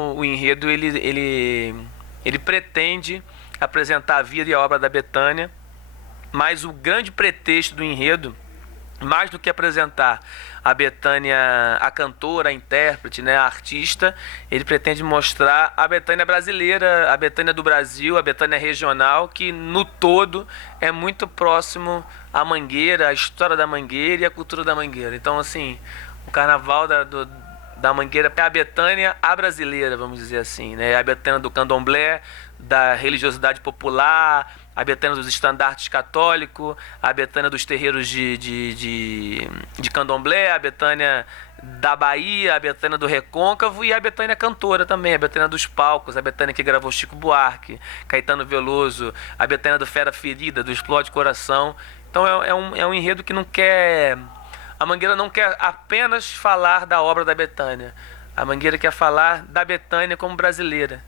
O enredo ele pretende apresentar a vida e a obra da Bethânia, mas o grande pretexto do enredo, mais do que apresentar a Bethânia, a cantora, a intérprete, né, a artista, ele pretende mostrar a Bethânia brasileira, a Bethânia do Brasil, a Bethânia regional, que no todo é muito próximo à Mangueira, à história da Mangueira e à cultura da Mangueira. Então, assim, o carnaval da Mangueira é a Bethânia a brasileira, vamos dizer assim, né? A Bethânia do candomblé, da religiosidade popular, a Bethânia dos estandartes católicos, a Bethânia dos terreiros de candomblé, a Bethânia da Bahia, a Bethânia do Recôncavo e a Bethânia cantora também, a Bethânia dos palcos, a Bethânia que gravou Chico Buarque, Caetano Veloso, a Bethânia do Fera Ferida, do Explode Coração. Então é um enredo que não quer... A Mangueira não quer apenas falar da obra da Bethânia. A Mangueira quer falar da Bethânia como brasileira.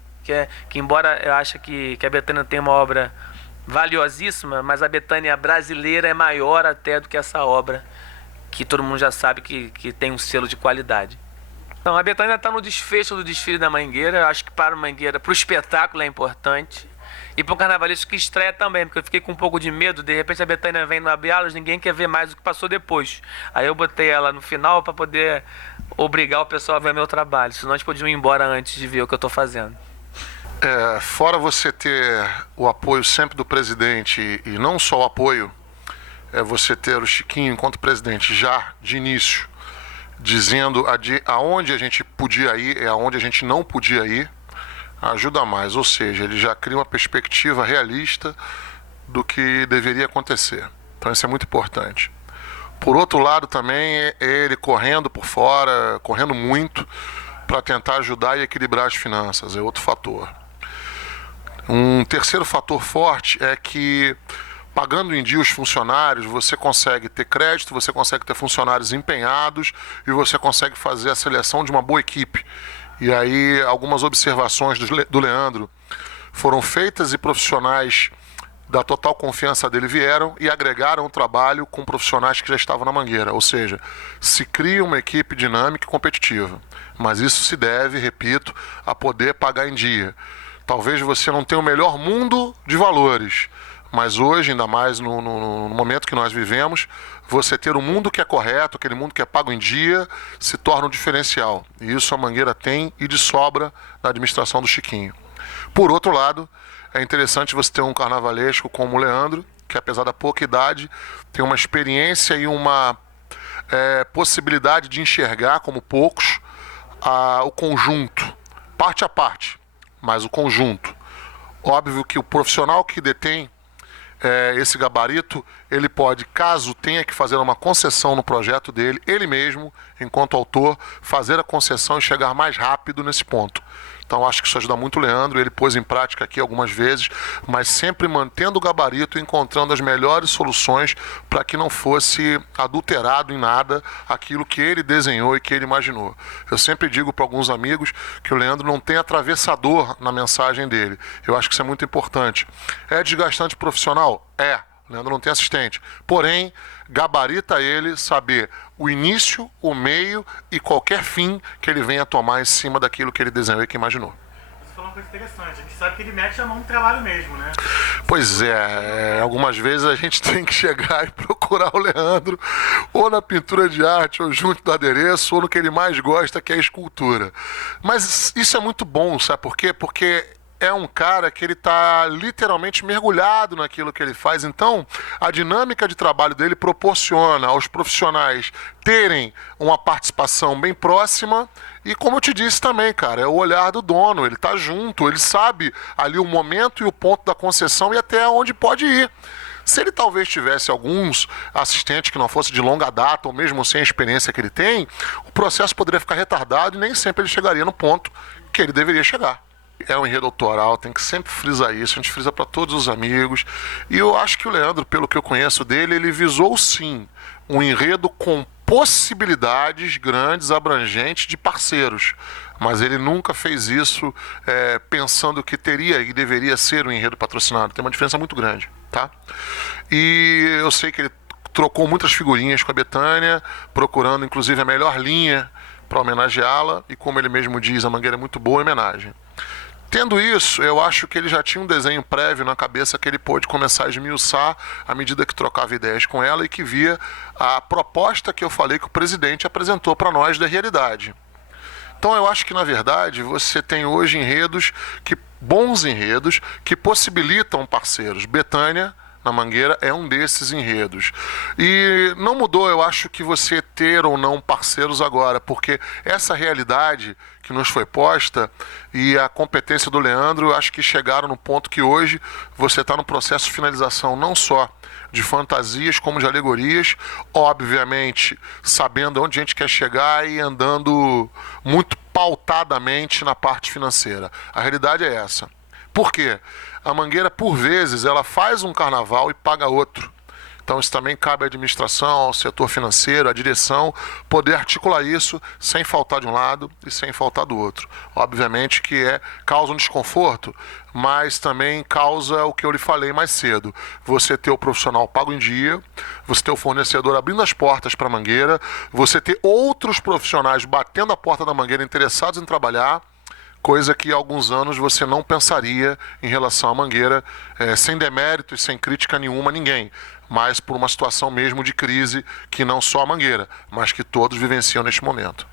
Que embora eu ache que a Bethânia tem uma obra valiosíssima, mas a Bethânia brasileira é maior até do que essa obra, que todo mundo já sabe que tem um selo de qualidade. Então, a Bethânia está no desfecho do desfile da Mangueira. Eu acho que para a Mangueira, para o espetáculo é importante. E para o carnavalesco que estreia também, porque eu fiquei com um pouco de medo. De repente a Bethânia vem no abre-alas, ninguém quer ver mais o que passou depois. Aí eu botei ela no final para poder obrigar o pessoal a ver meu trabalho. Senão eles podiam ir embora antes de ver o que eu estou fazendo. Fora você ter o apoio sempre do presidente, e não só o apoio, você ter o Chiquinho enquanto presidente já de início, dizendo aonde a gente podia ir e aonde a gente não podia ir, ajuda mais. Ou seja, ele já cria uma perspectiva realista do que deveria acontecer. Então isso é muito importante. Por outro lado também, ele correndo por fora, correndo muito, para tentar ajudar e equilibrar as finanças, é outro fator. Um terceiro fator forte é que, pagando em dia os funcionários, você consegue ter crédito, você consegue ter funcionários empenhados e você consegue fazer a seleção de uma boa equipe. E aí algumas observações do Leandro foram feitas e profissionais da total confiança dele vieram e agregaram o trabalho com profissionais que já estavam na Mangueira. Ou seja, se cria uma equipe dinâmica e competitiva. Mas isso se deve, repito, a poder pagar em dia. Talvez você não tenha o melhor mundo de valores, mas hoje, ainda mais no momento que nós vivemos, você ter um mundo que é correto, aquele mundo que é pago em dia, se torna um diferencial. E isso a Mangueira tem e de sobra na administração do Chiquinho. Por outro lado, é interessante você ter um carnavalesco como o Leandro, que apesar da pouca idade, tem uma experiência e uma possibilidade de enxergar, como poucos, o conjunto, parte a parte, mas o conjunto. Óbvio que o profissional que detém esse gabarito, ele pode, caso tenha que fazer uma concessão no projeto dele, ele mesmo, enquanto autor, fazer a concessão e chegar mais rápido nesse ponto. Então acho que isso ajuda muito o Leandro, ele pôs em prática aqui algumas vezes, mas sempre mantendo o gabarito e encontrando as melhores soluções para que não fosse adulterado em nada aquilo que ele desenhou e que ele imaginou. Eu sempre digo para alguns amigos que o Leandro não tem atravessador na mensagem dele. Eu acho que isso é muito importante. É desgastante profissional? É. Leandro não tem assistente. Porém, gabarita ele saber o início, o meio e qualquer fim que ele venha tomar em cima daquilo que ele desenhou e que imaginou. Você falou uma coisa interessante, a gente sabe que ele mete a mão no trabalho mesmo, né? Pois algumas vezes a gente tem que chegar e procurar o Leandro ou na pintura de arte, ou junto do adereço, ou no que ele mais gosta, que é a escultura. Mas isso é muito bom, sabe por quê? Porque é um cara que ele está literalmente mergulhado naquilo que ele faz. Então, a dinâmica de trabalho dele proporciona aos profissionais terem uma participação bem próxima. E como eu te disse também, cara, é o olhar do dono. Ele está junto, ele sabe ali o momento e o ponto da concessão e até onde pode ir. Se ele talvez tivesse alguns assistentes que não fosse de longa data, ou mesmo sem a experiência que ele tem, o processo poderia ficar retardado e nem sempre ele chegaria no ponto que ele deveria chegar. É um enredo autoral, tem que sempre frisar isso, a gente frisa para todos os amigos. E eu acho que o Leandro, pelo que eu conheço dele, ele visou sim um enredo com possibilidades grandes, abrangentes de parceiros. Mas ele nunca fez isso pensando que teria e deveria ser um enredo patrocinado. Tem uma diferença muito grande, tá? E eu sei que ele trocou muitas figurinhas com a Bethânia, procurando inclusive a melhor linha para homenageá-la, e como ele mesmo diz, a Mangueira é muito boa em homenagem. Tendo isso, eu acho que ele já tinha um desenho prévio na cabeça que ele pôde começar a esmiuçar à medida que trocava ideias com ela e que via a proposta que eu falei que o presidente apresentou para nós da realidade. Então eu acho que, na verdade, você tem hoje bons enredos que possibilitam parceiros. Betânia, na Mangueira, é um desses enredos. E não mudou, eu acho, que você ter ou não parceiros agora, porque essa realidade que nos foi posta e a competência do Leandro, eu acho que chegaram no ponto que hoje você está no processo de finalização não só de fantasias como de alegorias, obviamente sabendo onde a gente quer chegar e andando muito pautadamente na parte financeira. A realidade é essa. Por quê? A Mangueira, por vezes, ela faz um carnaval e paga outro. Então isso também cabe à administração, ao setor financeiro, à direção, poder articular isso sem faltar de um lado e sem faltar do outro. Obviamente que causa um desconforto, mas também causa o que eu lhe falei mais cedo. Você ter o profissional pago em dia, você ter o fornecedor abrindo as portas para a Mangueira, você ter outros profissionais batendo a porta da Mangueira interessados em trabalhar, coisa que há alguns anos você não pensaria em relação à Mangueira, sem demérito e sem crítica nenhuma a ninguém, mas por uma situação mesmo de crise que não só a Mangueira, mas que todos vivenciam neste momento.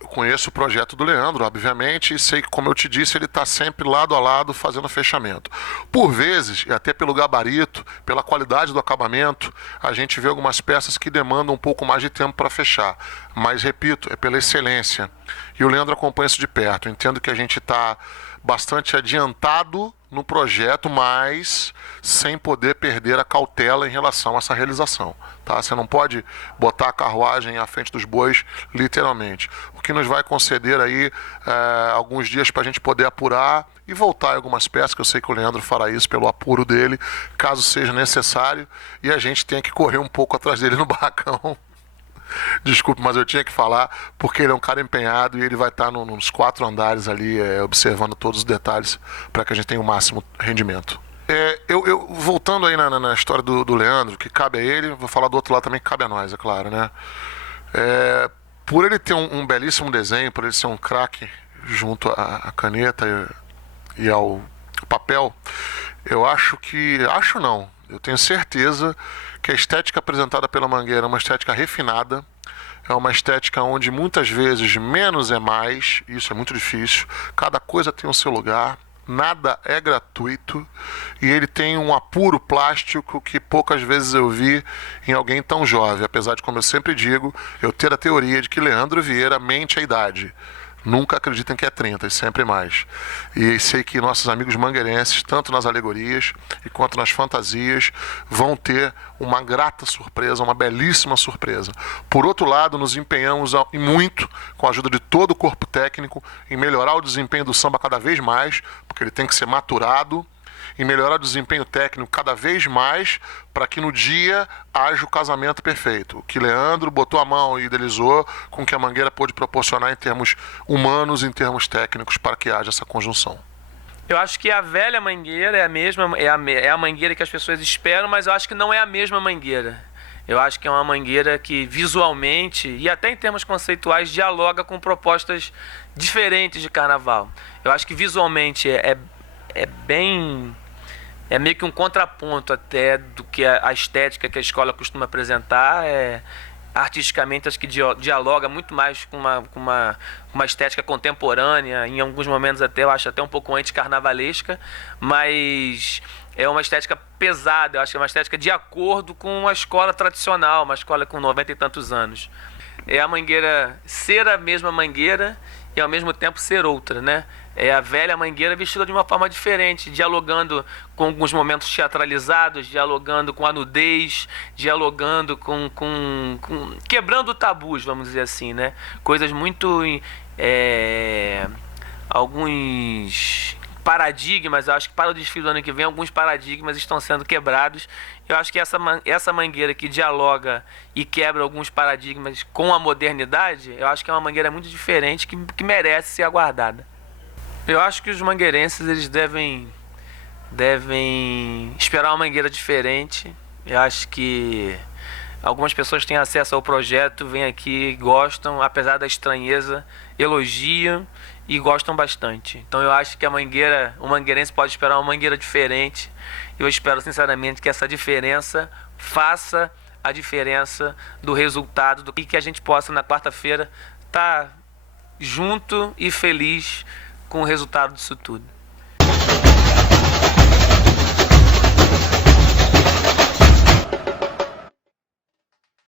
Eu conheço o projeto do Leandro, obviamente, e sei que, como eu te disse, ele está sempre lado a lado fazendo fechamento. Por vezes, e até pelo gabarito, pela qualidade do acabamento, a gente vê algumas peças que demandam um pouco mais de tempo para fechar. Mas, repito, é pela excelência. E o Leandro acompanha isso de perto. Eu entendo que a gente está bastante adiantado no projeto, mas sem poder perder a cautela em relação a essa realização. Tá? Você não pode botar a carruagem à frente dos bois, literalmente. O que nos vai conceder aí alguns dias para a gente poder apurar e voltar em algumas peças, que eu sei que o Leandro fará isso pelo apuro dele, caso seja necessário, e a gente tem que correr um pouco atrás dele no barracão. Desculpe, mas eu tinha que falar, porque ele é um cara empenhado e ele vai estar nos 4 andares ali, observando todos os detalhes para que a gente tenha o máximo rendimento. Voltando aí na história do Leandro, que cabe a ele, vou falar do outro lado também, que cabe a nós, é claro, né? Por ele ter um belíssimo desenho, por ele ser um craque junto à caneta e ao papel, eu eu tenho certeza que a estética apresentada pela Mangueira é uma estética refinada, é uma estética onde muitas vezes menos é mais, isso é muito difícil, cada coisa tem o seu lugar, nada é gratuito, e ele tem um apuro plástico que poucas vezes eu vi em alguém tão jovem, apesar de, como eu sempre digo, eu ter a teoria de que Leandro Vieira mente a idade. Nunca acreditem que é 30, e sempre mais. E sei que nossos amigos mangueirenses, tanto nas alegorias e quanto nas fantasias, vão ter uma grata surpresa, uma belíssima surpresa. Por outro lado, nos empenhamos muito, com a ajuda de todo o corpo técnico, em melhorar o desempenho do samba cada vez mais, porque ele tem que ser maturado, em melhorar o desempenho técnico cada vez mais, para que no dia haja o casamento perfeito. O que Leandro botou a mão e idealizou com que a Mangueira pôde proporcionar em termos humanos, em termos técnicos, para que haja essa conjunção. Eu acho que a velha Mangueira é a Mangueira que as pessoas esperam, mas eu acho que não é a mesma Mangueira. Eu acho que é uma Mangueira que visualmente e até em termos conceituais dialoga com propostas diferentes de carnaval. Eu acho que visualmente é meio que um contraponto até do que a estética que a escola costuma apresentar. Artisticamente acho que dialoga muito mais com uma estética contemporânea, em alguns momentos até eu acho até um pouco anticarnavalesca, mas é uma estética pesada, eu acho que é uma estética de acordo com a escola tradicional, uma escola com 90 e tantos anos. É a Mangueira ser a mesma Mangueira e ao mesmo tempo ser outra, né? É a velha Mangueira vestida de uma forma diferente, dialogando com alguns momentos teatralizados, dialogando com a nudez, dialogando com quebrando tabus, vamos dizer assim, né? Coisas muito alguns paradigmas, eu acho que para o desfile do ano que vem alguns paradigmas estão sendo quebrados. Eu acho que essa Mangueira que dialoga e quebra alguns paradigmas com a modernidade, eu acho que é uma Mangueira muito diferente que merece ser aguardada. Eu acho que os mangueirenses eles devem esperar uma Mangueira diferente. Eu acho que Algumas pessoas têm acesso ao projeto, vêm aqui, gostam, apesar da estranheza, elogiam e gostam bastante. Então eu acho que a Mangueira, o mangueirense pode esperar uma Mangueira diferente. Eu espero sinceramente que essa diferença faça a diferença do resultado, do que a gente possa na quarta-feira estar junto e feliz com o resultado disso tudo.